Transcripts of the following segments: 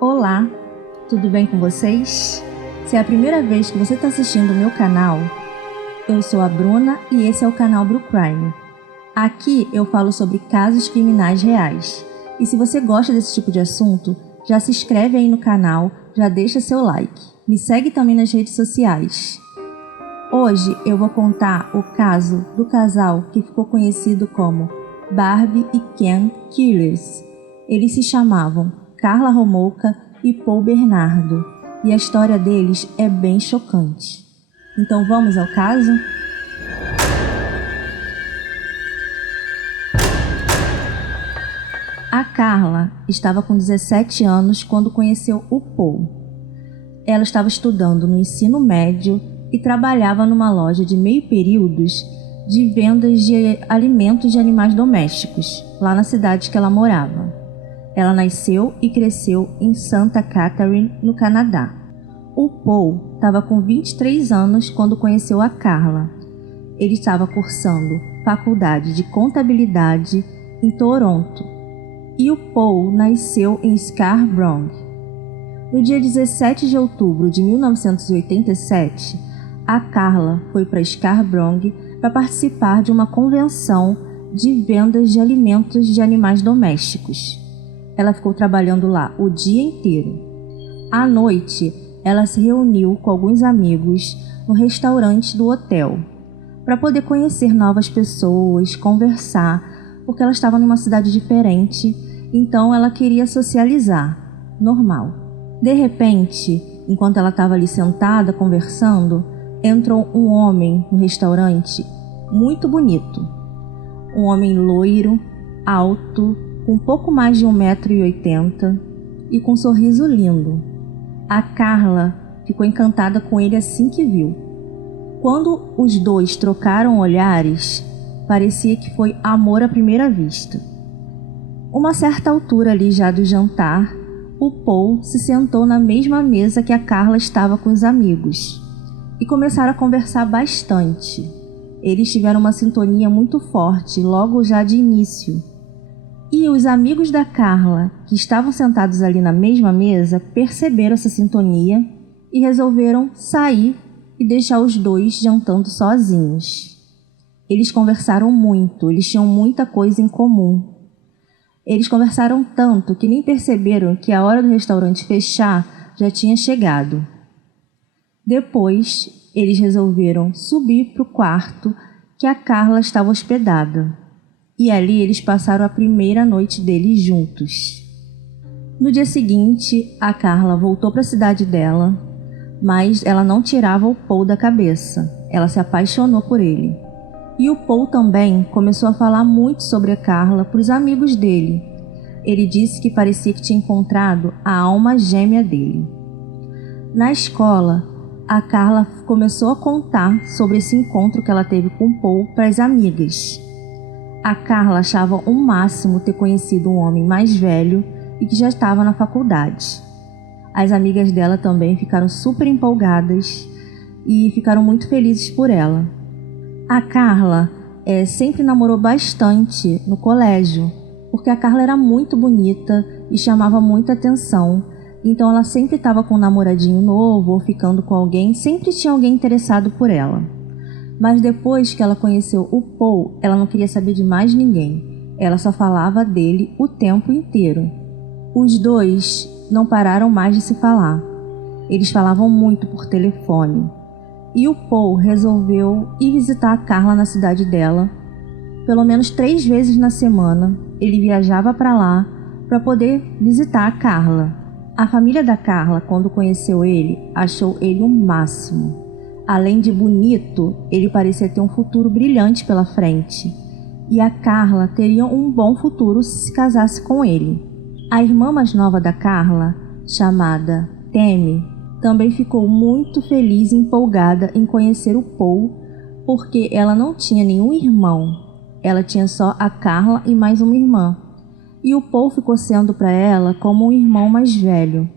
Olá, tudo bem com vocês? Se é a primeira vez que você está assistindo o meu canal, eu sou a Bruna e esse é o canal Bru Crime. Aqui eu falo sobre casos criminais reais. E se você gosta desse tipo de assunto, já se inscreve aí no canal, já deixa seu like. Me segue também nas redes sociais. Hoje eu vou contar o caso do casal que ficou conhecido como Barbie e Ken Killers. Eles se chamavam Carla Homolka e Paul Bernardo, e a história deles é bem chocante. Então vamos ao caso? A Carla estava com 17 anos quando conheceu o Paul. Ela estava estudando no ensino médio e trabalhava numa loja de meio períodos de vendas de alimentos de animais domésticos, lá na cidade que ela morava. Ela nasceu e cresceu em Santa Catherine, no Canadá. O Paul estava com 23 anos quando conheceu a Carla. Ele estava cursando faculdade de contabilidade em Toronto. E o Paul nasceu em Scarborough. No dia 17 de outubro de 1987, a Carla foi para Scarborough para participar de uma convenção de vendas de alimentos de animais domésticos. Ela ficou trabalhando lá o dia inteiro. À noite, ela se reuniu com alguns amigos no restaurante do hotel para poder conhecer novas pessoas, conversar, porque ela estava numa cidade diferente, então ela queria socializar, normal. De repente, enquanto ela estava ali sentada conversando, entrou um homem no restaurante muito bonito. Um homem loiro, alto, com pouco mais de 1,80 m e com um sorriso lindo. A Carla ficou encantada com ele assim que viu. Quando os dois trocaram olhares, parecia que foi amor à primeira vista. Uma certa altura ali já do jantar, o Paul se sentou na mesma mesa que a Carla estava com os amigos e começaram a conversar bastante. Eles tiveram uma sintonia muito forte logo já de início. E os amigos da Carla, que estavam sentados ali na mesma mesa, perceberam essa sintonia e resolveram sair e deixar os dois jantando sozinhos. Eles conversaram muito, eles tinham muita coisa em comum. Eles conversaram tanto que nem perceberam que a hora do restaurante fechar já tinha chegado. Depois, eles resolveram subir para o quarto que a Carla estava hospedada. E ali eles passaram a primeira noite deles juntos. No dia seguinte, a Carla voltou para a cidade dela, mas ela não tirava o Paul da cabeça. Ela se apaixonou por ele. E o Paul também começou a falar muito sobre a Carla para os amigos dele. Ele disse que parecia que tinha encontrado a alma gêmea dele. Na escola, a Carla começou a contar sobre esse encontro que ela teve com o Paul para as amigas. A Carla achava o máximo ter conhecido um homem mais velho e que já estava na faculdade. As amigas dela também ficaram super empolgadas e ficaram muito felizes por ela. A Carla sempre namorou bastante no colégio, porque a Carla era muito bonita e chamava muita atenção. Então ela sempre estava com um namoradinho novo ou ficando com alguém, sempre tinha alguém interessado por ela. Mas depois que ela conheceu o Paul, ela não queria saber de mais ninguém. Ela só falava dele o tempo inteiro. Os dois não pararam mais de se falar. Eles falavam muito por telefone. E o Paul resolveu ir visitar a Carla na cidade dela. Pelo menos 3 vezes na semana, ele viajava para lá para poder visitar a Carla. A família da Carla, quando conheceu ele, achou ele o máximo. Além de bonito, ele parecia ter um futuro brilhante pela frente. E a Carla teria um bom futuro se casasse com ele. A irmã mais nova da Carla, chamada Tammy, também ficou muito feliz e empolgada em conhecer o Paul, porque ela não tinha nenhum irmão. Ela tinha só a Carla e mais uma irmã. E o Paul ficou sendo para ela como um irmão mais velho.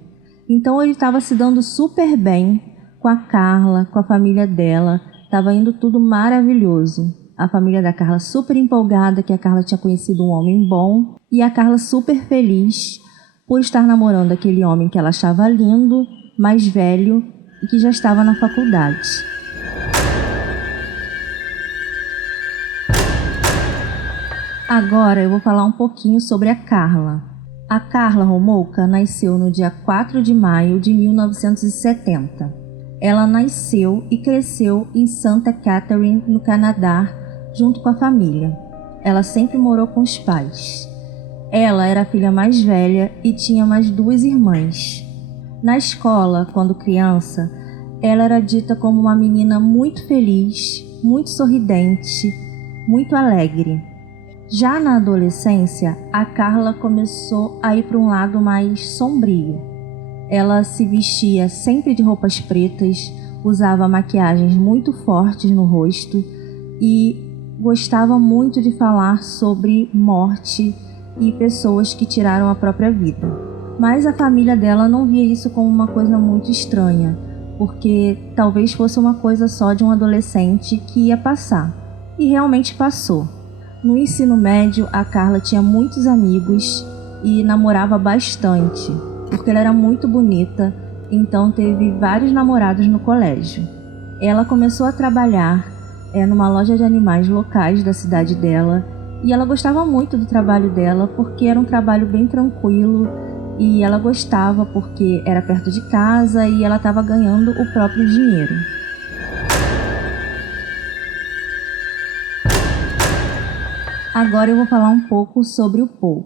Então ele estava se dando super bem com a Carla, com a família dela, estava indo tudo maravilhoso. A família da Carla super empolgada que a Carla tinha conhecido um homem bom e a Carla super feliz por estar namorando aquele homem que ela achava lindo, mais velho e que já estava na faculdade. Agora eu vou falar um pouquinho sobre a Carla. A Carla Homolka nasceu no dia 4 de maio de 1970. Ela nasceu e cresceu em Santa Catherine, no Canadá, junto com a família. Ela sempre morou com os pais. Ela era a filha mais velha e tinha mais 2 irmãs. Na escola, quando criança, ela era dita como uma menina muito feliz, muito sorridente, muito alegre. Já na adolescência, a Carla começou a ir para um lado mais sombrio. Ela se vestia sempre de roupas pretas, usava maquiagens muito fortes no rosto e gostava muito de falar sobre morte e pessoas que tiraram a própria vida. Mas a família dela não via isso como uma coisa muito estranha, porque talvez fosse uma coisa só de um adolescente que ia passar. E realmente passou. No ensino médio, a Carla tinha muitos amigos e namorava bastante, porque ela era muito bonita, então teve vários namorados no colégio. Ela começou a trabalhar numa loja de animais locais da cidade dela e ela gostava muito do trabalho dela porque era um trabalho bem tranquilo e ela gostava porque era perto de casa e ela estava ganhando o próprio dinheiro. Agora eu vou falar um pouco sobre o Paul.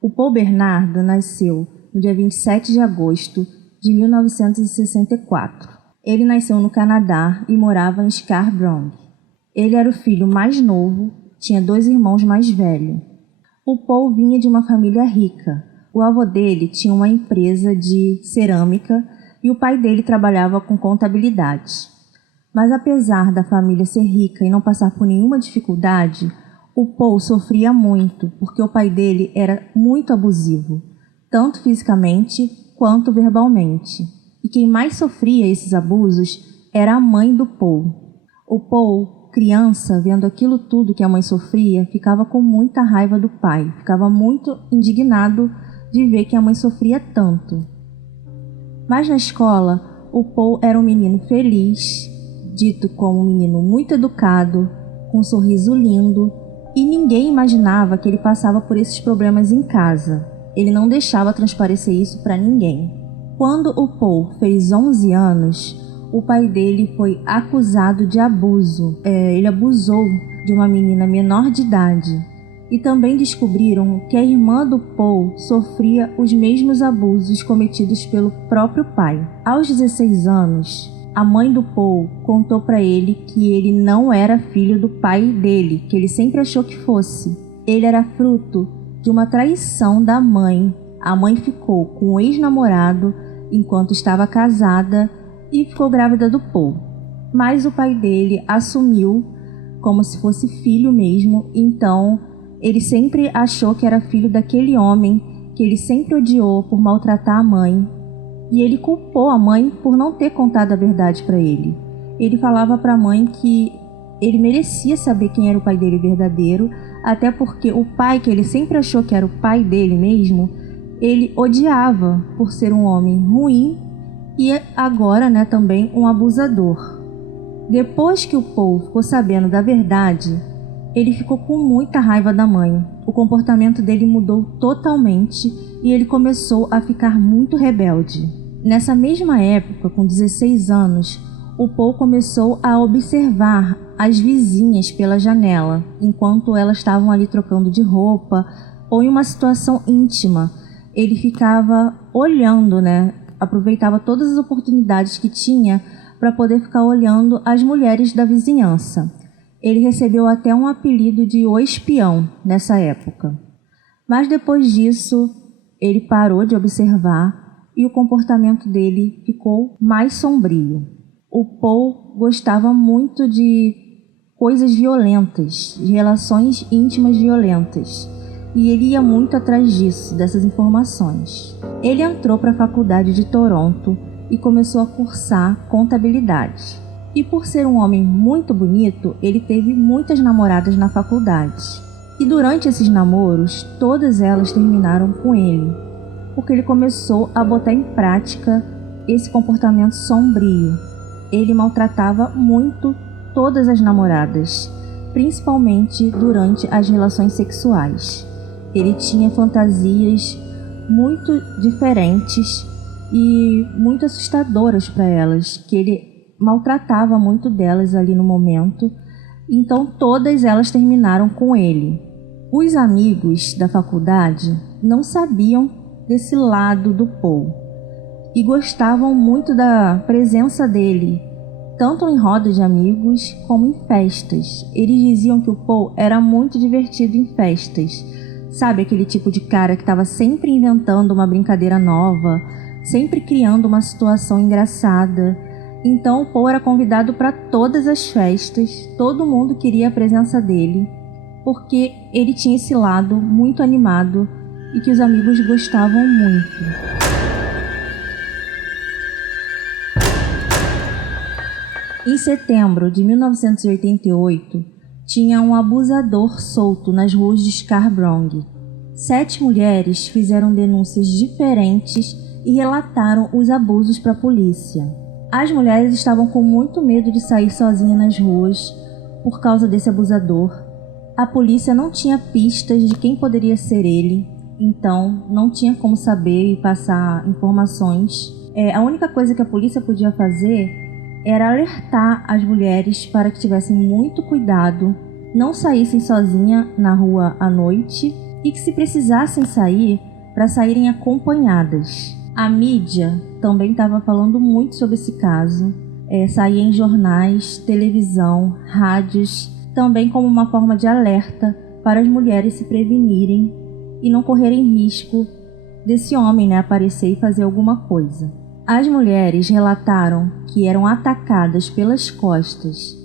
O Paul Bernardo nasceu no dia 27 de agosto de 1964. Ele nasceu no Canadá e morava em Scarborough. Ele era o filho mais novo, tinha 2 irmãos mais velhos. O Paul vinha de uma família rica. O avô dele tinha uma empresa de cerâmica e o pai dele trabalhava com contabilidade. Mas apesar da família ser rica e não passar por nenhuma dificuldade, o Paul sofria muito, porque o pai dele era muito abusivo, tanto fisicamente quanto verbalmente. E quem mais sofria esses abusos era a mãe do Paul. O Paul, criança, vendo aquilo tudo que a mãe sofria, ficava com muita raiva do pai, ficava muito indignado de ver que a mãe sofria tanto. Mas na escola, o Paul era um menino feliz, dito como um menino muito educado, com um sorriso lindo, e ninguém imaginava que ele passava por esses problemas em casa. Ele não deixava transparecer isso para ninguém. Quando o Paul fez 11 anos, o pai dele foi acusado de abuso. Ele abusou de uma menina menor de idade. E também descobriram que a irmã do Paul sofria os mesmos abusos cometidos pelo próprio pai. Aos 16 anos, a mãe do Paul contou para ele que ele não era filho do pai dele, que ele sempre achou que fosse. Ele era fruto de uma traição da mãe. A mãe ficou com o ex-namorado enquanto estava casada e ficou grávida do Paul. Mas o pai dele assumiu como se fosse filho mesmo, então ele sempre achou que era filho daquele homem que ele sempre odiou por maltratar a mãe. E ele culpou a mãe por não ter contado a verdade para ele. Ele falava para a mãe que ele merecia saber quem era o pai dele verdadeiro, até porque o pai, que ele sempre achou que era o pai dele mesmo, ele odiava por ser um homem ruim e agora, também um abusador. Depois que o Paul ficou sabendo da verdade, ele ficou com muita raiva da mãe. O comportamento dele mudou totalmente e ele começou a ficar muito rebelde. Nessa mesma época, com 16 anos, o Paul começou a observar as vizinhas pela janela, enquanto elas estavam ali trocando de roupa ou em uma situação íntima. Ele ficava olhando, aproveitava todas as oportunidades que tinha para poder ficar olhando as mulheres da vizinhança. Ele recebeu até um apelido de O Espião nessa época. Mas depois disso, ele parou de observar e o comportamento dele ficou mais sombrio. O Paul gostava muito de coisas violentas, de relações íntimas violentas. E ele ia muito atrás disso, dessas informações. Ele entrou para a faculdade de Toronto e começou a cursar contabilidade. E por ser um homem muito bonito, ele teve muitas namoradas na faculdade. E durante esses namoros, todas elas terminaram com ele. porque ele começou a botar em prática esse comportamento sombrio. Ele maltratava muito todas as namoradas, principalmente durante as relações sexuais. Ele tinha fantasias muito diferentes e muito assustadoras para elas, que ele maltratava muito delas ali no momento. Então todas elas terminaram com ele. Os amigos da faculdade não sabiam desse lado do Paul e gostavam muito da presença dele, tanto em rodas de amigos como em festas. Eles diziam que o Paul era muito divertido em festas. Sabe, aquele tipo de cara que estava sempre inventando uma brincadeira nova, sempre criando uma situação engraçada. Então o Paul era convidado para todas as festas, todo mundo queria a presença dele, porque ele tinha esse lado muito animado e que os amigos gostavam muito. Em setembro de 1988, tinha um abusador solto nas ruas de Scarborough. 7 mulheres fizeram denúncias diferentes e relataram os abusos para a polícia. As mulheres estavam com muito medo de sair sozinhas nas ruas por causa desse abusador. A polícia não tinha pistas de quem poderia ser ele, então não tinha como saber e passar informações. A única coisa que a polícia podia fazer era alertar as mulheres para que tivessem muito cuidado, não saíssem sozinhas na rua à noite e que, se precisassem sair, para saírem acompanhadas. A mídia também estava falando muito sobre esse caso, saía em jornais, televisão, rádios, também como uma forma de alerta para as mulheres se prevenirem e não correrem risco desse homem, aparecer e fazer alguma coisa. As mulheres relataram que eram atacadas pelas costas.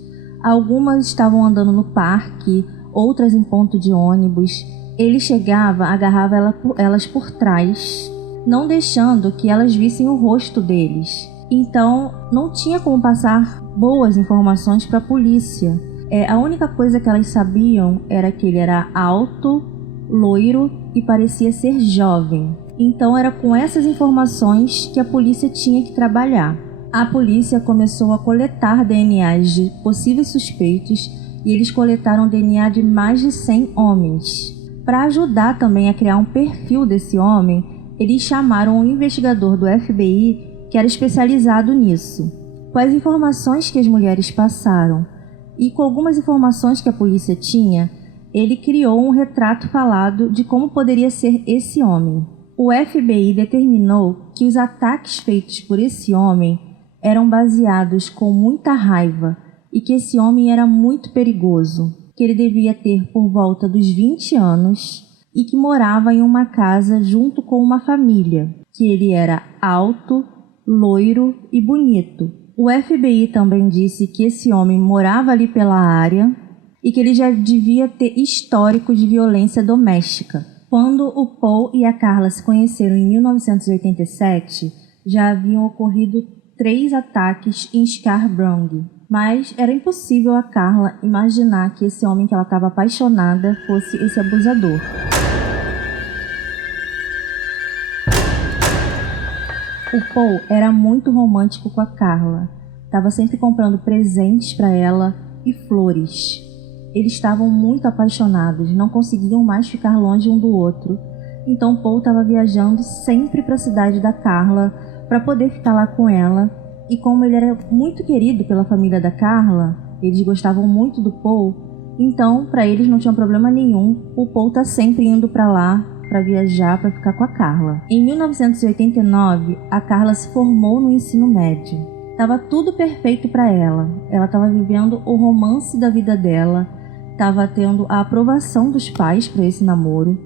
Algumas estavam andando no parque, outras em ponto de ônibus. Ele chegava, agarrava elas por trás, não deixando que elas vissem o rosto deles. Então, não tinha como passar boas informações para a polícia. A única coisa que elas sabiam era que ele era alto, loiro e parecia ser jovem. Então era com essas informações que a polícia tinha que trabalhar. A polícia começou a coletar DNAs de possíveis suspeitos e eles coletaram DNA de mais de 100 homens. Para ajudar também a criar um perfil desse homem, eles chamaram um investigador do FBI que era especializado nisso. Com as informações que as mulheres passaram e com algumas informações que a polícia tinha, ele criou um retrato falado de como poderia ser esse homem. O FBI determinou que os ataques feitos por esse homem eram baseados com muita raiva e que esse homem era muito perigoso, que ele devia ter por volta dos 20 anos e que morava em uma casa junto com uma família, que ele era alto, loiro e bonito. O FBI também disse que esse homem morava ali pela área e que ele já devia ter histórico de violência doméstica. Quando o Paul e a Carla se conheceram em 1987, já haviam ocorrido 3 ataques em Scarborough, mas era impossível a Carla imaginar que esse homem que ela estava apaixonada fosse esse abusador. O Paul era muito romântico com a Carla, estava sempre comprando presentes para ela e flores. Eles estavam muito apaixonados, não conseguiam mais ficar longe um do outro. Então Paul estava viajando sempre para a cidade da Carla para poder ficar lá com ela. E como ele era muito querido pela família da Carla, eles gostavam muito do Paul, então para eles não tinha problema nenhum o Paul tá sempre indo para lá para viajar, para ficar com a Carla. Em 1989, a Carla se formou no ensino médio. Tava tudo perfeito para ela. Ela estava vivendo o romance da vida dela. Estava tendo a aprovação dos pais para esse namoro.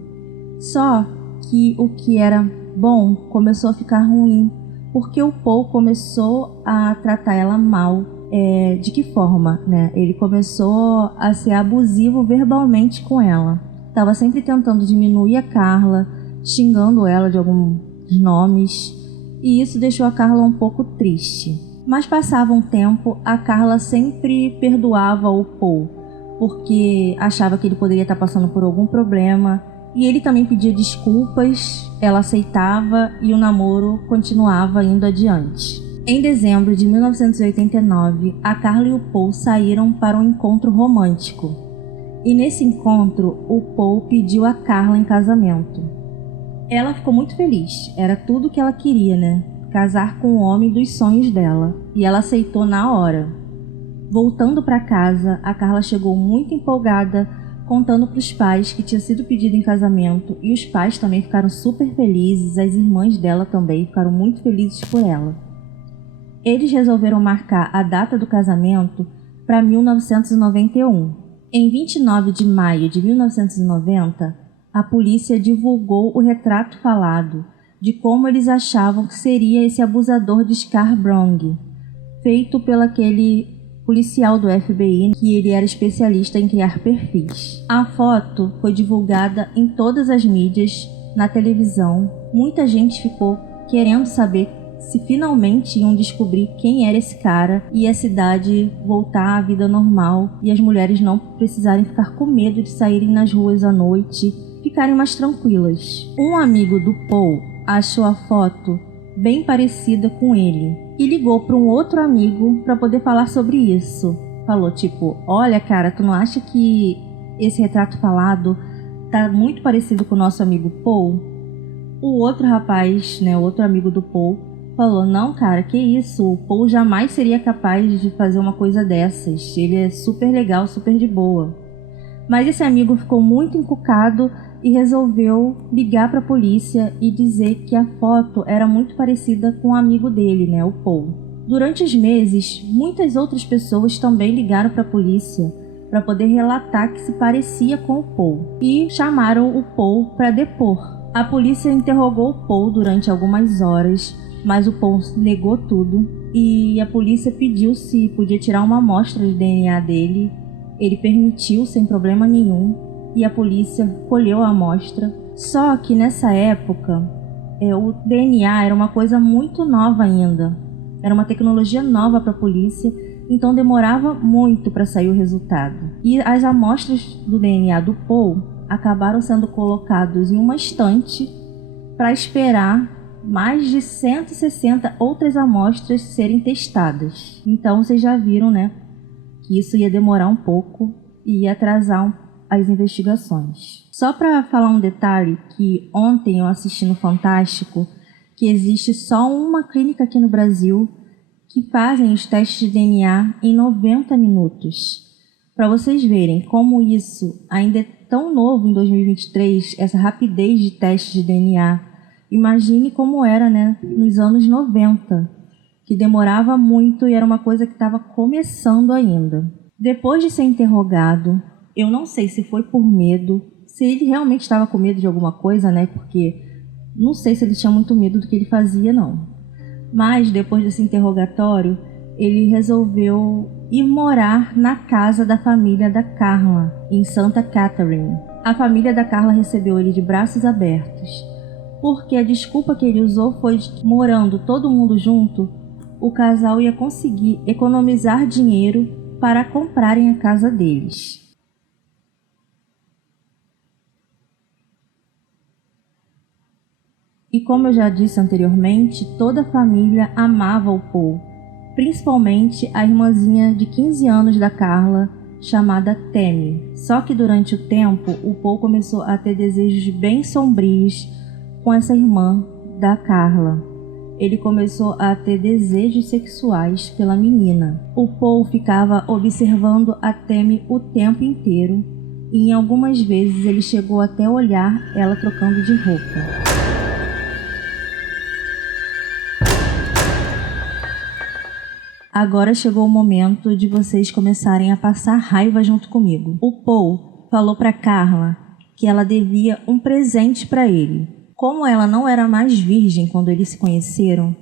Só que o que era bom começou a ficar ruim, porque o Paul começou a tratar ela mal. De que forma, Ele começou a ser abusivo verbalmente com ela. Estava sempre tentando diminuir a Carla, xingando ela de alguns nomes, e isso deixou a Carla um pouco triste. Mas passava um tempo, a Carla sempre perdoava o Paul, porque achava que ele poderia estar passando por algum problema E ele também pedia desculpas, ela aceitava e o namoro continuava indo adiante. Em dezembro de 1989, a Carla e o Paul saíram para um encontro romântico. E nesse encontro, o Paul pediu a Carla em casamento. Ela ficou muito feliz, era tudo o que ela queria, né? Casar com o homem dos sonhos dela, e ela aceitou na hora. Voltando para casa, a Carla chegou muito empolgada, contando para os pais que tinha sido pedido em casamento, e os pais também ficaram super felizes, as irmãs dela também ficaram muito felizes por ela. Eles resolveram marcar a data do casamento para 1991. Em 29 de maio de 1990, a polícia divulgou o retrato falado de como eles achavam que seria esse abusador de Scarborough, feito pelo aquele policial do FBI, que ele era especialista em criar perfis. A foto foi divulgada em todas as mídias, na televisão. Muita gente ficou querendo saber se finalmente iam descobrir quem era esse cara e a cidade voltar à vida normal e as mulheres não precisarem ficar com medo de saírem nas ruas à noite, ficarem mais tranquilas. Um amigo do Paul achou a foto bem parecida com ele e ligou para um outro amigo para poder falar sobre isso. Falou tipo, olha cara, tu não acha que esse retrato falado tá muito parecido com o nosso amigo Paul? O outro rapaz, né, o outro amigo do Paul, falou, não cara, que isso, o Paul jamais seria capaz de fazer uma coisa dessas, ele é super legal, super de boa. Mas esse amigo ficou muito encucado e resolveu ligar para a polícia e dizer que a foto era muito parecida com o amigo dele, né, o Paul. Durante os meses, muitas outras pessoas também ligaram para a polícia para poder relatar que se parecia com o Paul e chamaram o Paul para depor. A polícia interrogou o Paul durante algumas horas, mas o Paul negou tudo e a polícia pediu se podia tirar uma amostra de DNA dele. Ele permitiu sem problema nenhum e a polícia colheu a amostra. Só que nessa época, o DNA era uma coisa muito nova ainda. Era uma tecnologia nova para a polícia, então demorava muito para sair o resultado. E as amostras do DNA do Paul acabaram sendo colocadas em uma estante para esperar mais de 160 outras amostras serem testadas. Então vocês já viram, né, que isso ia demorar um pouco e ia atrasar as investigações. Só para falar um detalhe, que ontem eu assisti no Fantástico, que existe só uma clínica aqui no Brasil que fazem os testes de DNA em 90 minutos. Para vocês verem como isso ainda é tão novo em 2023, essa rapidez de teste de DNA. Imagine como era, né, nos anos 90, que demorava muito e era uma coisa que estava começando ainda. Depois de ser interrogado, eu não sei se foi por medo, se ele realmente estava com medo de alguma coisa, né, porque não sei se ele tinha muito medo do que ele fazia, não. Mas depois desse interrogatório, ele resolveu ir morar na casa da família da Carla, em Santa Catherine. A família da Carla recebeu ele de braços abertos, porque a desculpa que ele usou foi que, morando todo mundo junto, o casal ia conseguir economizar dinheiro para comprarem a casa deles. E como eu já disse anteriormente, toda a família amava o Paul, principalmente a irmãzinha de 15 anos da Carla, chamada Tammy. Só que durante o tempo, o Paul começou a ter desejos bem sombrios com essa irmã da Carla. Ele começou a ter desejos sexuais pela menina. O Paul ficava observando a Tammy o tempo inteiro e em algumas vezes ele chegou até a olhar ela trocando de roupa. Agora chegou o momento de vocês começarem a passar raiva junto comigo. O Paul falou para Carla que ela devia um presente para ele. Como ela não era mais virgem quando eles se conheceram,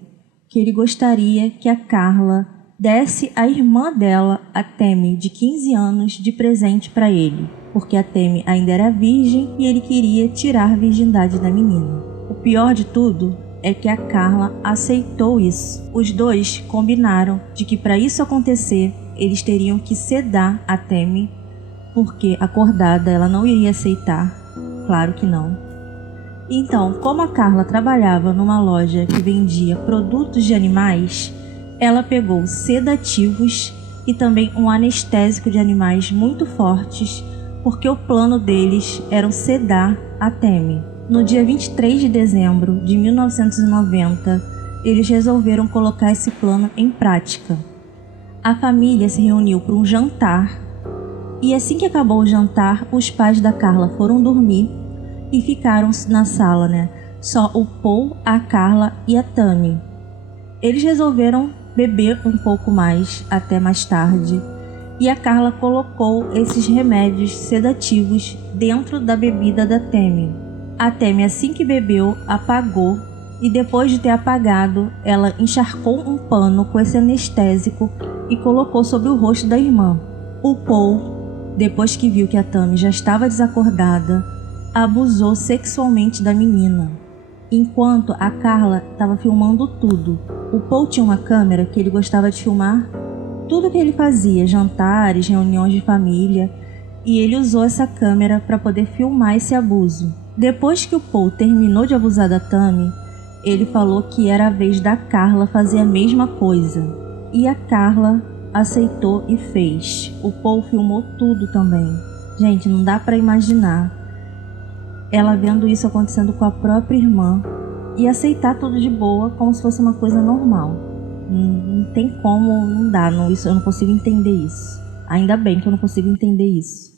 que ele gostaria que a Carla desse a irmã dela, a Tammy, de 15 anos, de presente para ele, porque a Tammy ainda era virgem e ele queria tirar a virgindade da menina. O pior de tudo é que a Carla aceitou isso. Os dois combinaram de que para isso acontecer, eles teriam que sedar a Tammy, porque acordada ela não iria aceitar, Claro que não. Então, como a Carla trabalhava numa loja que vendia produtos de animais, ela pegou sedativos e também um anestésico de animais muito fortes, porque o plano deles era sedar a Tammy. No dia 23 de dezembro de 1990, eles resolveram colocar esse plano em prática. A família se reuniu para um jantar e assim que acabou o jantar, os pais da Carla foram dormir e ficaram na sala, só o Paul, a Carla e a Tammy. Eles resolveram beber um pouco mais até mais tarde e a Carla colocou esses remédios sedativos dentro da bebida da Tammy. A Tammy, assim que bebeu, apagou e depois de ter apagado, ela encharcou um pano com esse anestésico e colocou sobre o rosto da irmã. O Paul, depois que viu que a Tammy já estava desacordada, abusou sexualmente da menina, enquanto a Carla estava filmando tudo. O Paul tinha uma câmera que ele gostava de filmar tudo que ele fazia, jantares, reuniões de família, e ele usou essa câmera para poder filmar esse abuso. Depois que o Paul terminou de abusar da Tammy, ele falou que era a vez da Carla fazer a mesma coisa, e a Carla aceitou e fez. O Paul filmou tudo também. Gente, não dá para imaginar ela vendo isso acontecendo com a própria irmã e aceitar tudo de boa como se fosse uma coisa normal. Não tem como, não dá, eu não consigo entender isso. Ainda bem que eu não consigo entender isso.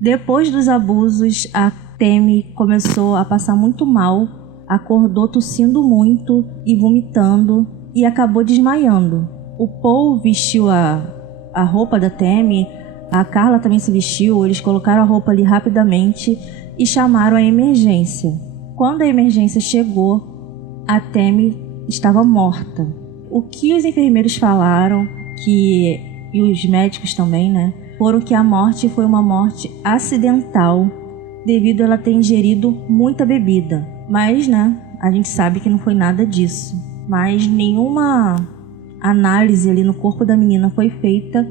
Depois dos abusos, a Tammy começou a passar muito mal, acordou tossindo muito e vomitando e acabou desmaiando. O Paul vestiu a roupa da Tammy, a Carla também se vestiu, eles colocaram a roupa ali rapidamente e chamaram a emergência. Quando a emergência chegou, a Tammy estava morta. O que os enfermeiros falaram, e os médicos também, foram que a morte foi uma morte acidental, devido a ela ter ingerido muita bebida. Mas, a gente sabe que não foi nada disso. Mas nenhuma análise ali no corpo da menina foi feita.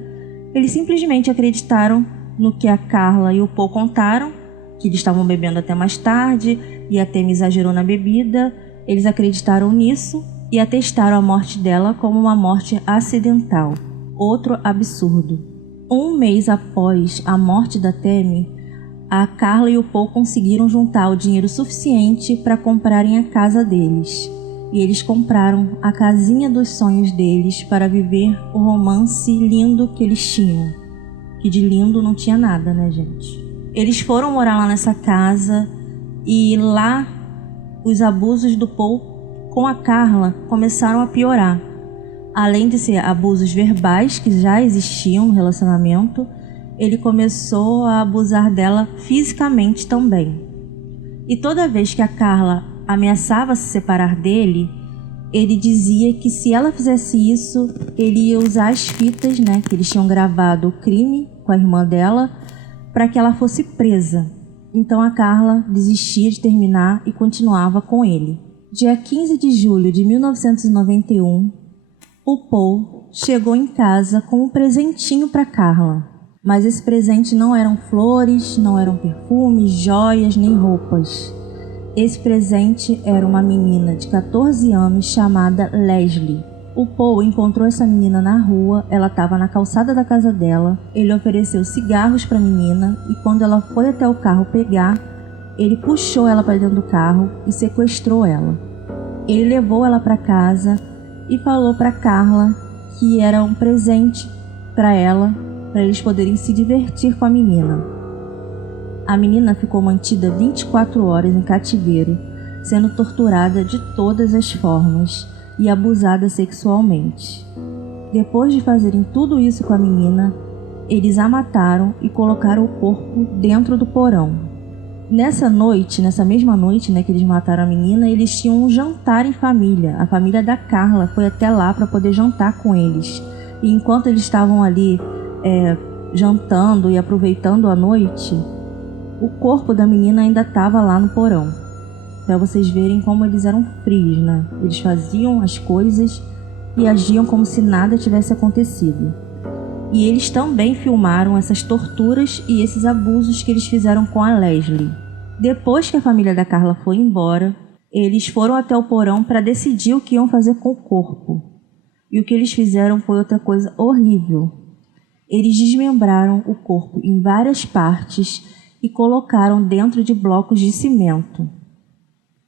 Eles simplesmente acreditaram no que a Carla e o Paul contaram, que eles estavam bebendo até mais tarde e a Tammy exagerou na bebida. Eles acreditaram nisso e atestaram a morte dela como uma morte acidental. Outro absurdo. Um mês após a morte da Tammy, a Carla e o Paul conseguiram juntar o dinheiro suficiente para comprarem a casa deles. E eles compraram a casinha dos sonhos deles para viver o romance lindo que eles tinham. Que de lindo não tinha nada, gente? Eles foram morar lá nessa casa e lá os abusos do Paul com a Carla começaram a piorar. Além de ser abusos verbais que já existiam no relacionamento, ele começou a abusar dela fisicamente também. E toda vez que a Carla ameaçava se separar dele, ele dizia que se ela fizesse isso, ele ia usar as fitas, que eles tinham gravado o crime com a irmã dela, para que ela fosse presa. Então a Carla desistia de terminar e continuava com ele. Dia 15 de julho de 1991, o Paul chegou em casa com um presentinho para Carla. Mas esse presente não eram flores, não eram perfumes, joias nem roupas. Esse presente era uma menina de 14 anos chamada Leslie. O Paul encontrou essa menina na rua, ela estava na calçada da casa dela, ele ofereceu cigarros para a menina e quando ela foi até o carro pegar, ele puxou ela para dentro do carro e sequestrou ela. Ele levou ela para casa e falou para Carla que era um presente para ela, para eles poderem se divertir com a menina. A menina ficou mantida 24 horas em cativeiro, sendo torturada de todas as formas e abusada sexualmente. Depois de fazerem tudo isso com a menina, eles a mataram e colocaram o corpo dentro do porão. Nessa mesma noite, que eles mataram a menina, eles tinham um jantar em família. A família da Carla foi até lá para poder jantar com eles. E enquanto eles estavam ali jantando e aproveitando a noite, o corpo da menina ainda estava lá no porão. Para vocês verem como eles eram frios, Eles faziam as coisas e agiam como se nada tivesse acontecido. E eles também filmaram essas torturas e esses abusos que eles fizeram com a Leslie. Depois que a família da Carla foi embora, eles foram até o porão para decidir o que iam fazer com o corpo. E o que eles fizeram foi outra coisa horrível. Eles desmembraram o corpo em várias partes e colocaram dentro de blocos de cimento.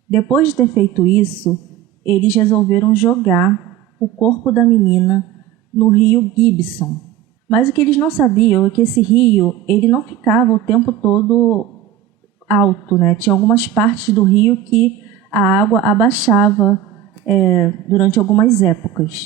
Depois de ter feito isso, eles resolveram jogar o corpo da menina no rio Gibson. Mas o que eles não sabiam é que esse rio ele não ficava o tempo todo alto, né? Tinha algumas partes do rio que a água abaixava durante algumas épocas.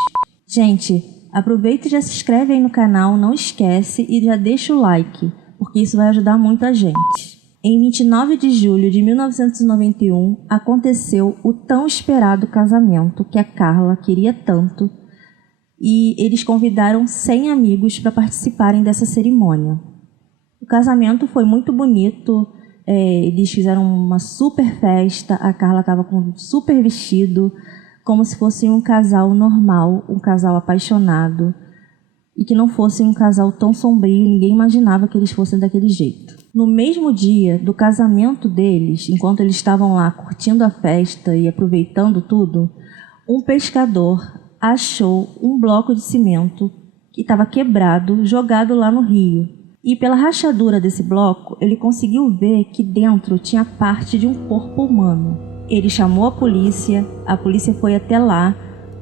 Gente, aproveita e já se inscreve aí no canal, não esquece, e já deixa o like, porque isso vai ajudar muito a gente. Em 29 de julho de 1991, aconteceu o tão esperado casamento que a Carla queria tanto, e eles convidaram 100 amigos para participarem dessa cerimônia. O casamento foi muito bonito, eles fizeram uma super festa, a Carla estava com um super vestido, como se fosse um casal normal, um casal apaixonado, e que não fosse um casal tão sombrio, ninguém imaginava que eles fossem daquele jeito. No mesmo dia do casamento deles, enquanto eles estavam lá curtindo a festa e aproveitando tudo, um pescador achou um bloco de cimento que estava quebrado, jogado lá no rio. E pela rachadura desse bloco, ele conseguiu ver que dentro tinha parte de um corpo humano. Ele chamou a polícia foi até lá,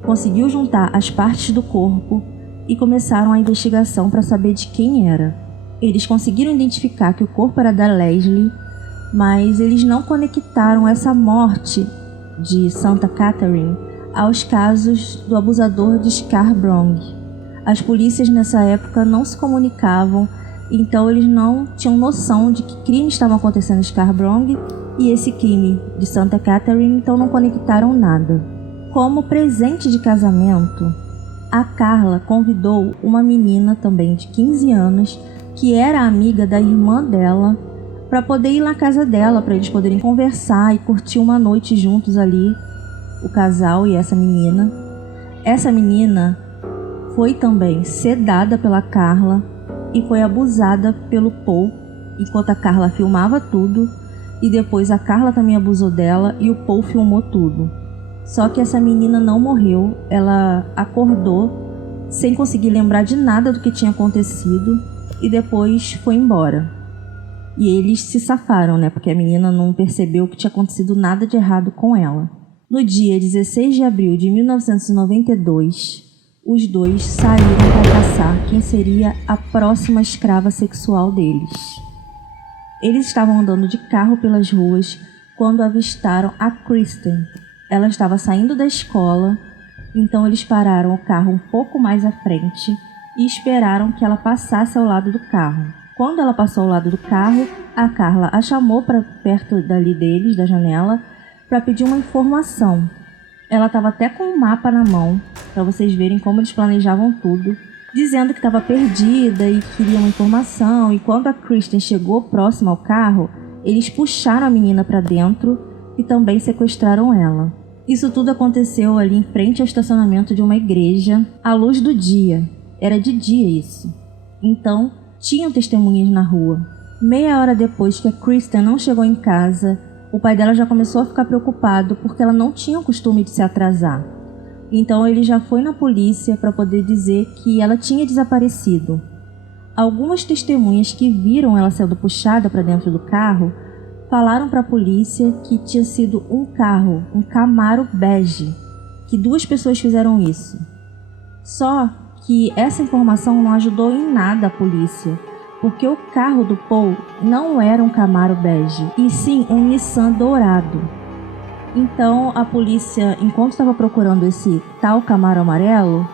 conseguiu juntar as partes do corpo e começaram a investigação para saber de quem era. Eles conseguiram identificar que o corpo era da Leslie, mas eles não conectaram essa morte de Santa Catherine aos casos do abusador de Scarborough. As polícias nessa época não se comunicavam, então eles não tinham noção de que crimes estavam acontecendo em Scarborough e esse crime de Santa Catherine, então não conectaram nada. Como presente de casamento, a Carla convidou uma menina também de 15 anos, que era amiga da irmã dela, para poder ir na casa dela, para eles poderem conversar e curtir uma noite juntos ali, o casal e essa menina. Essa menina foi também sedada pela Carla e foi abusada pelo Paul, enquanto a Carla filmava tudo, e depois a Carla também abusou dela e o Paul filmou tudo. Só que essa menina não morreu, ela acordou sem conseguir lembrar de nada do que tinha acontecido e depois foi embora. E eles se safaram, né? Porque a menina não percebeu que tinha acontecido nada de errado com ela. No dia 16 de abril de 1992, os dois saíram para caçar quem seria a próxima escrava sexual deles. Eles estavam andando de carro pelas ruas quando avistaram a Kristen. Ela estava saindo da escola, então eles pararam o carro um pouco mais à frente e esperaram que ela passasse ao lado do carro. Quando ela passou ao lado do carro, a Carla a chamou para perto dali deles, da janela, para pedir uma informação. Ela estava até com um mapa na mão, para vocês verem como eles planejavam tudo, dizendo que estava perdida e queria uma informação. E quando a Kristen chegou próxima ao carro, eles puxaram a menina para dentro e também sequestraram ela. Isso tudo aconteceu ali em frente ao estacionamento de uma igreja, à luz do dia. Era de dia isso. Então, tinham testemunhas na rua. Meia hora depois que a Kristen não chegou em casa, o pai dela já começou a ficar preocupado porque ela não tinha o costume de se atrasar. Então ele já foi na polícia para poder dizer que ela tinha desaparecido. Algumas testemunhas que viram ela sendo puxada para dentro do carro falaram para a polícia que tinha sido um carro, um Camaro bege, que 2 pessoas fizeram isso. Só que essa informação não ajudou em nada a polícia, porque o carro do Paul não era um Camaro bege, e sim um Nissan dourado. Então a polícia, enquanto estava procurando esse tal Camaro amarelo,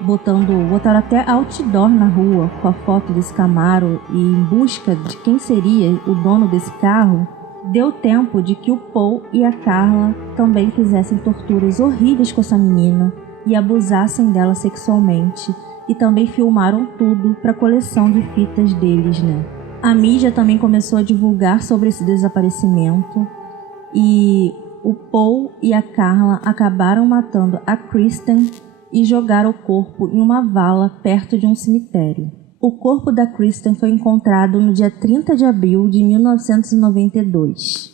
botaram até outdoor na rua com a foto desse Camaro e em busca de quem seria o dono desse carro, deu tempo de que o Paul e a Carla também fizessem torturas horríveis com essa menina e abusassem dela sexualmente, e também filmaram tudo para a coleção de fitas deles, né? A mídia também começou a divulgar sobre esse desaparecimento e o Paul e a Carla acabaram matando a Kristen e jogaram o corpo em uma vala perto de um cemitério. O corpo da Kristen foi encontrado no dia 30 de abril de 1992.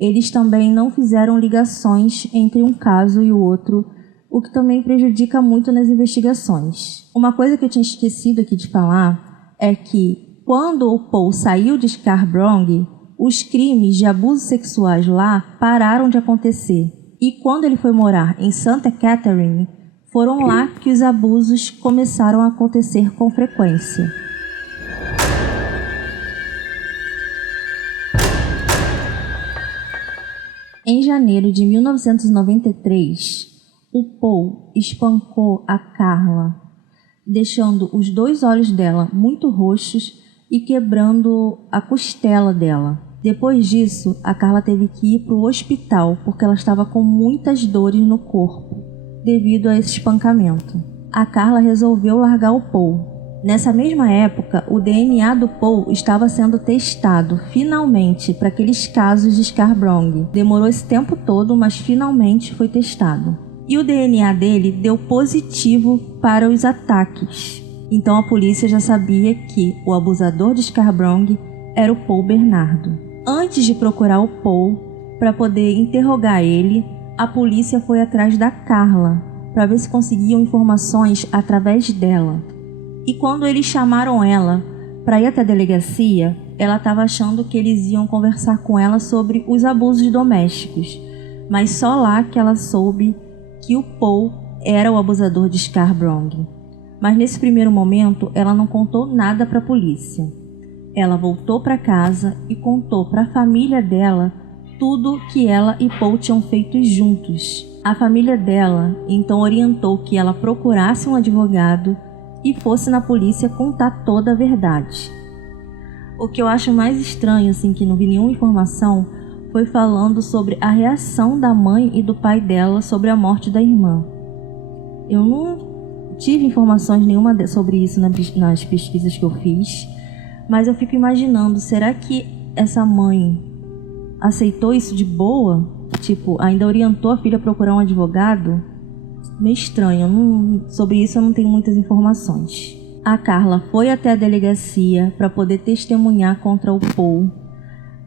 Eles também não fizeram ligações entre um caso e o outro, o que também prejudica muito nas investigações. Uma coisa que eu tinha esquecido aqui de falar é que, quando o Paul saiu de Scarborough, os crimes de abusos sexuais lá pararam de acontecer. E quando ele foi morar em Santa Catherine, foram lá que os abusos começaram a acontecer com frequência. Em janeiro de 1993, o Paul espancou a Carla, deixando os 2 olhos dela muito roxos e quebrando a costela dela. Depois disso, a Carla teve que ir para o hospital porque ela estava com muitas dores no corpo devido a esse espancamento. A Carla resolveu largar o Paul. Nessa mesma época, o DNA do Paul estava sendo testado, finalmente, para aqueles casos de Scarborough. Demorou esse tempo todo, mas finalmente foi testado. E o DNA dele deu positivo para os ataques. Então a polícia já sabia que o abusador de Scarborough era o Paul Bernardo. Antes de procurar o Paul para poder interrogar ele, a polícia foi atrás da Carla para ver se conseguiam informações através dela. E quando eles chamaram ela para ir até a delegacia, ela estava achando que eles iam conversar com ela sobre os abusos domésticos, mas só lá que ela soube que o Paul era o abusador de Scarborough. Mas nesse primeiro momento, ela não contou nada para a polícia. Ela voltou para casa e contou para a família dela tudo que ela e Paul tinham feito juntos. A família dela então orientou que ela procurasse um advogado e fosse na polícia contar toda a verdade. O que eu acho mais estranho, assim, que não vi nenhuma informação, foi falando sobre a reação da mãe e do pai dela sobre a morte da irmã. Eu não tive informações nenhuma sobre isso nas pesquisas que eu fiz, mas eu fico imaginando, será que essa mãe aceitou isso de boa? Tipo, ainda orientou a filha a procurar um advogado? Meio estranho, sobre isso eu não tenho muitas informações. A Carla foi até a delegacia para poder testemunhar contra o Paul,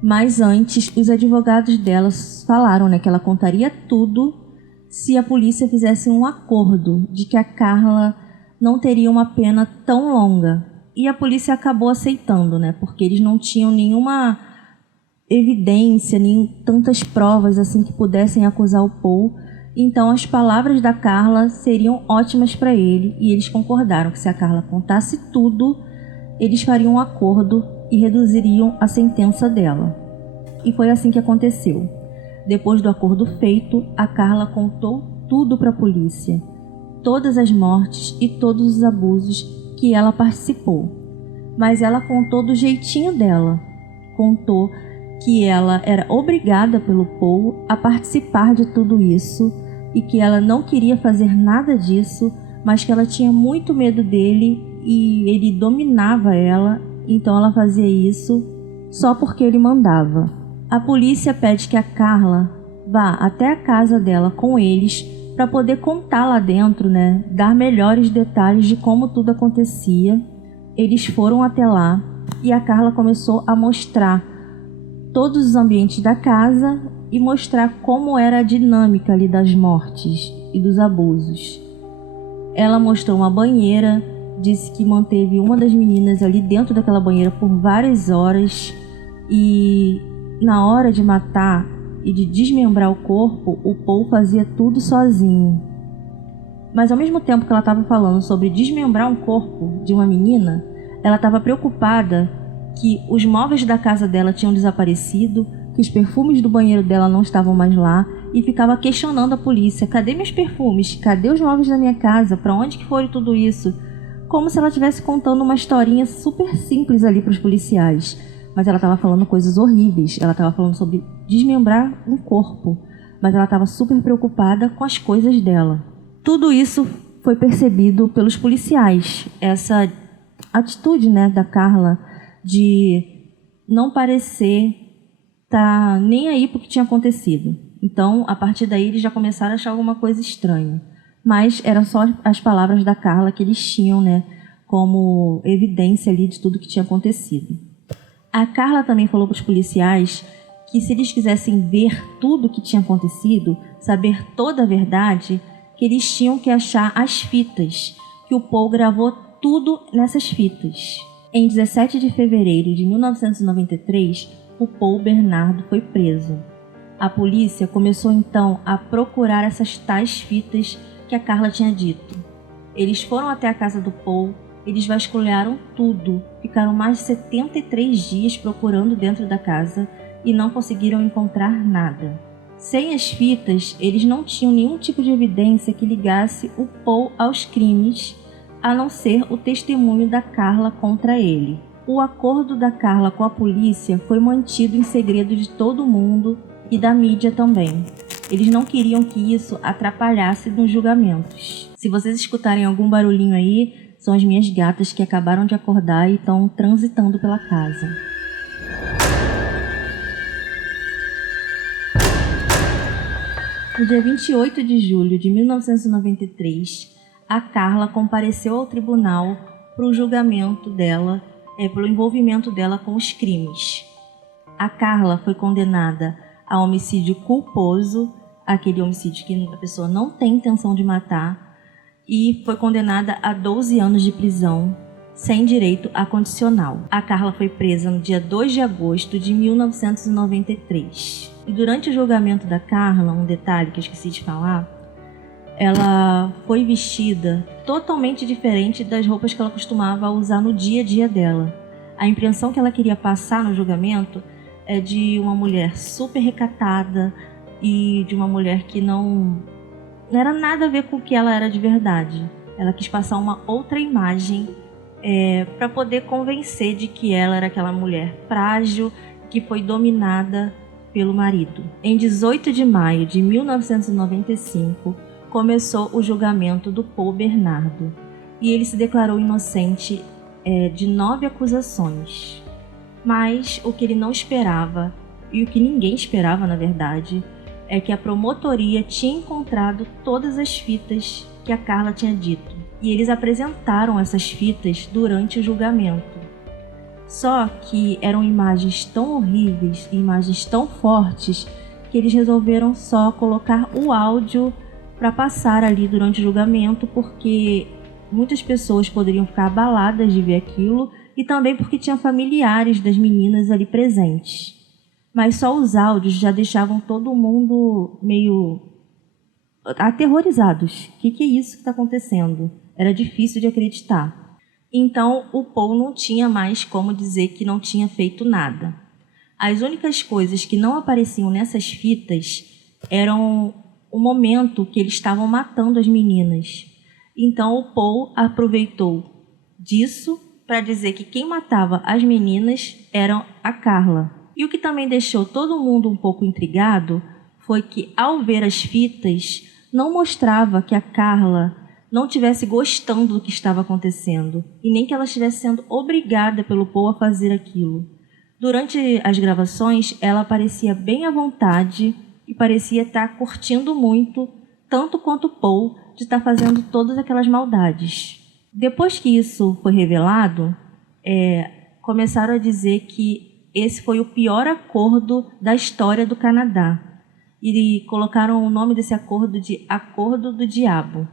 mas antes os advogados dela falaram, que ela contaria tudo se a polícia fizesse um acordo de que a Carla não teria uma pena tão longa. E a polícia acabou aceitando, porque eles não tinham nenhuma evidência, nem tantas provas assim que pudessem acusar o Paul. Então as palavras da Carla seriam ótimas para ele e eles concordaram que se a Carla contasse tudo, eles fariam um acordo e reduziriam a sentença dela. E foi assim que aconteceu. Depois do acordo feito, a Carla contou tudo para a polícia, todas as mortes e todos os abusos que ela participou. Mas ela contou do jeitinho dela. Contou que ela era obrigada pelo Paul a participar de tudo isso e que ela não queria fazer nada disso, mas que ela tinha muito medo dele e ele dominava ela, então ela fazia isso só porque ele mandava. A polícia pede que a Carla vá até a casa dela com eles para poder contar lá dentro, dar melhores detalhes de como tudo acontecia. Eles foram até lá e a Carla começou a mostrar todos os ambientes da casa e mostrar como era a dinâmica ali das mortes e dos abusos. Ela mostrou uma banheira, disse que manteve uma das meninas ali dentro daquela banheira por várias horas e na hora de matar e de desmembrar o corpo, o Paul fazia tudo sozinho. Mas ao mesmo tempo que ela estava falando sobre desmembrar um corpo de uma menina, ela estava preocupada que os móveis da casa dela tinham desaparecido, que os perfumes do banheiro dela não estavam mais lá e ficava questionando a polícia: cadê meus perfumes? Cadê os móveis da minha casa? Para onde que foi tudo isso? Como se ela estivesse contando uma historinha super simples ali para os policiais. Mas ela estava falando coisas horríveis. Ela estava falando sobre desmembrar um corpo, mas ela estava super preocupada com as coisas dela. Tudo isso foi percebido pelos policiais. Essa atitude, da Carla de não parecer estar nem aí pro que tinha acontecido. Então, a partir daí, eles já começaram a achar alguma coisa estranha. Mas eram só as palavras da Carla que eles tinham, como evidência ali de tudo que tinha acontecido. A Carla também falou para os policiais que se eles quisessem ver tudo o que tinha acontecido, saber toda a verdade, que eles tinham que achar as fitas, que o Paul gravou tudo nessas fitas. Em 17 de fevereiro de 1993, o Paul Bernardo foi preso. A polícia começou então a procurar essas tais fitas que a Carla tinha dito. Eles foram até a casa do Paul, eles vasculharam tudo, ficaram mais de 73 dias procurando dentro da casa e não conseguiram encontrar nada. Sem as fitas, eles não tinham nenhum tipo de evidência que ligasse o Paul aos crimes, a não ser o testemunho da Carla contra ele. O acordo da Carla com a polícia foi mantido em segredo de todo mundo e da mídia também. Eles não queriam que isso atrapalhasse nos julgamentos. Se vocês escutarem algum barulhinho aí, são as minhas gatas que acabaram de acordar e estão transitando pela casa. No dia 28 de julho de 1993, a Carla compareceu ao tribunal para o julgamento dela, pelo envolvimento dela com os crimes. A Carla foi condenada a homicídio culposo, aquele homicídio que a pessoa não tem intenção de matar, e foi condenada a 12 anos de prisão, sem direito a condicional. A Carla foi presa no dia 2 de agosto de 1993. E durante o julgamento da Carla, um detalhe que eu esqueci de falar, ela foi vestida totalmente diferente das roupas que ela costumava usar no dia a dia dela. A impressão que ela queria passar no julgamento é de uma mulher super recatada e de uma mulher que não era nada a ver com o que ela era de verdade. Ela quis passar uma outra imagem para poder convencer de que ela era aquela mulher frágil que foi dominada pelo marido. Em 18 de maio de 1995, começou o julgamento do Paul Bernardo e ele se declarou inocente de 9 acusações. Mas o que ele não esperava, e o que ninguém esperava na verdade, é que a promotoria tinha encontrado todas as fitas que a Carla tinha dito. E eles apresentaram essas fitas durante o julgamento. Só que eram imagens tão horríveis e imagens tão fortes que eles resolveram só colocar o áudio para passar ali durante o julgamento, porque muitas pessoas poderiam ficar abaladas de ver aquilo e também porque tinha familiares das meninas ali presentes. Mas só os áudios já deixavam todo mundo meio aterrorizados. O que é isso que está acontecendo? Era difícil de acreditar. Então o Paul não tinha mais como dizer que não tinha feito nada. As únicas coisas que não apareciam nessas fitas eram o momento que eles estavam matando as meninas. Então o Paul aproveitou disso para dizer que quem matava as meninas era a Carla. E o que também deixou todo mundo um pouco intrigado foi que, ao ver as fitas, não mostrava que a Carla não estivesse gostando do que estava acontecendo e nem que ela estivesse sendo obrigada pelo Paul a fazer aquilo. Durante as gravações, ela parecia bem à vontade e parecia estar curtindo muito, tanto quanto o Paul, de estar fazendo todas aquelas maldades. Depois que isso foi revelado, começaram a dizer que esse foi o pior acordo da história do Canadá. E colocaram o nome desse acordo de Acordo do Diabo.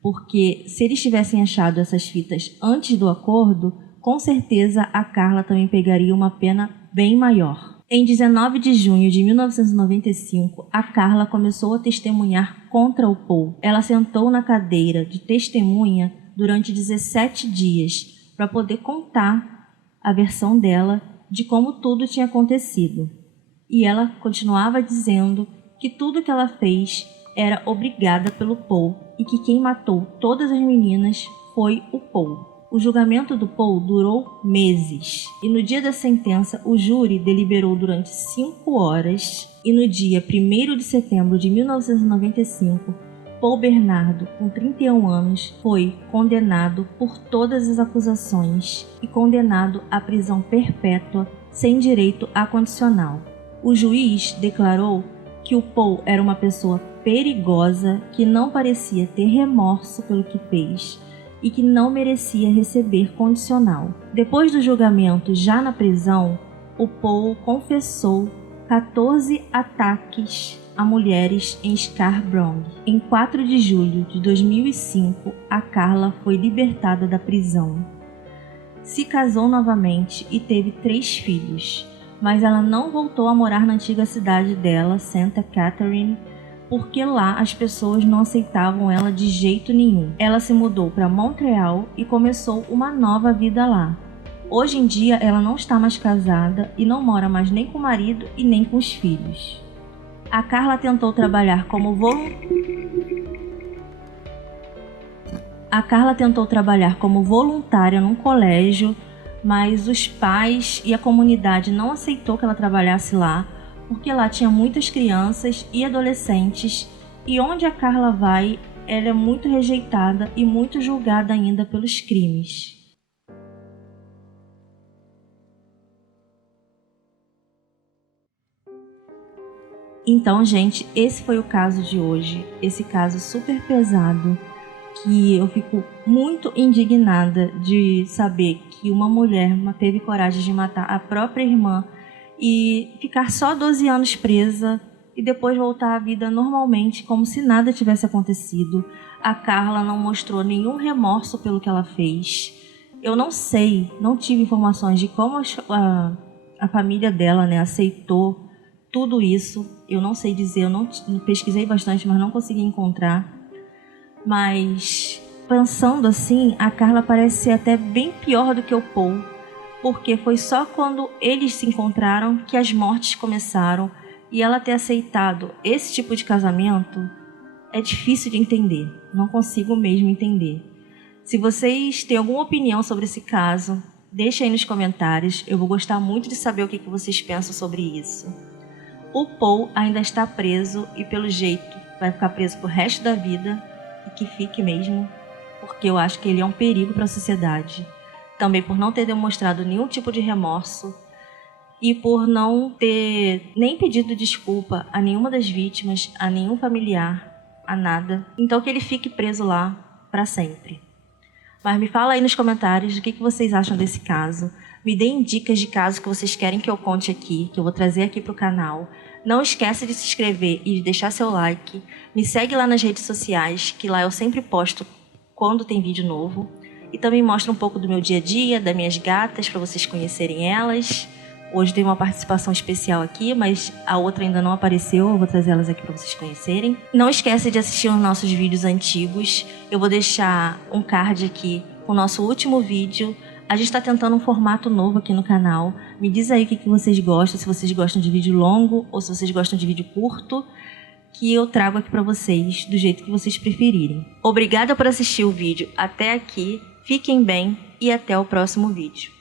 Porque se eles tivessem achado essas fitas antes do acordo, com certeza a Carla também pegaria uma pena bem maior. Em 19 de junho de 1995, a Carla começou a testemunhar contra o Paul. Ela sentou na cadeira de testemunha durante 17 dias para poder contar a versão dela de como tudo tinha acontecido. E ela continuava dizendo que tudo que ela fez era obrigada pelo Paul e que quem matou todas as meninas foi o Paul. O julgamento do Paul durou meses e no dia da sentença o júri deliberou durante 5 horas e no dia 1º de setembro de 1995, Paul Bernardo, com 31 anos, foi condenado por todas as acusações e condenado à prisão perpétua sem direito a condicional. O juiz declarou que o Paul era uma pessoa perigosa que não parecia ter remorso pelo que fez e que não merecia receber condicional. Depois do julgamento, já na prisão, o Paul confessou 14 ataques a mulheres em Scarborough. Em 4 de julho de 2005, a Carla foi libertada da prisão. Se casou novamente e teve 3 filhos, mas ela não voltou a morar na antiga cidade dela, Santa Catherine, porque lá as pessoas não aceitavam ela de jeito nenhum. Ela se mudou para Montreal e começou uma nova vida lá. Hoje em dia ela não está mais casada e não mora mais nem com o marido e nem com os filhos. A Carla tentou trabalhar como voluntária num colégio, mas os pais e a comunidade não aceitou que ela trabalhasse lá, porque lá tinha muitas crianças e adolescentes, e onde a Carla vai, ela é muito rejeitada e muito julgada ainda pelos crimes. Então, gente, esse foi o caso de hoje, esse caso super pesado, que eu fico muito indignada de saber que uma mulher teve coragem de matar a própria irmã e ficar só 12 anos presa e depois voltar à vida normalmente, como se nada tivesse acontecido. A Carla não mostrou nenhum remorso pelo que ela fez. Eu não sei, não tive informações de como a família dela, aceitou tudo isso. Eu não sei dizer, eu não pesquisei bastante, mas não consegui encontrar. Mas, pensando assim, a Carla parece ser até bem pior do que o Paul, porque foi só quando eles se encontraram que as mortes começaram, e ela ter aceitado esse tipo de casamento é difícil de entender, não consigo mesmo entender. Se vocês têm alguma opinião sobre esse caso, deixe aí nos comentários, eu vou gostar muito de saber o que vocês pensam sobre isso. O Paul ainda está preso e, pelo jeito, vai ficar preso pro resto da vida, e que fique mesmo, porque eu acho que ele é um perigo para a sociedade. Também por não ter demonstrado nenhum tipo de remorso e por não ter nem pedido desculpa a nenhuma das vítimas, a nenhum familiar, a nada. Então que ele fique preso lá para sempre. Mas me fala aí nos comentários o que vocês acham desse caso. Me deem dicas de casos que vocês querem que eu conte aqui, que eu vou trazer aqui para o canal. Não esqueça de se inscrever e de deixar seu like. Me segue lá nas redes sociais, que lá eu sempre posto quando tem vídeo novo. E também mostro um pouco do meu dia a dia, das minhas gatas, para vocês conhecerem elas. Hoje tem uma participação especial aqui, mas a outra ainda não apareceu, eu vou trazer elas aqui para vocês conhecerem. Não esqueça de assistir os nossos vídeos antigos. Eu vou deixar um card aqui com o nosso último vídeo. A gente está tentando um formato novo aqui no canal. Me diz aí o que vocês gostam, se vocês gostam de vídeo longo ou se vocês gostam de vídeo curto, que eu trago aqui para vocês do jeito que vocês preferirem. Obrigada por assistir o vídeo até aqui, fiquem bem e até o próximo vídeo.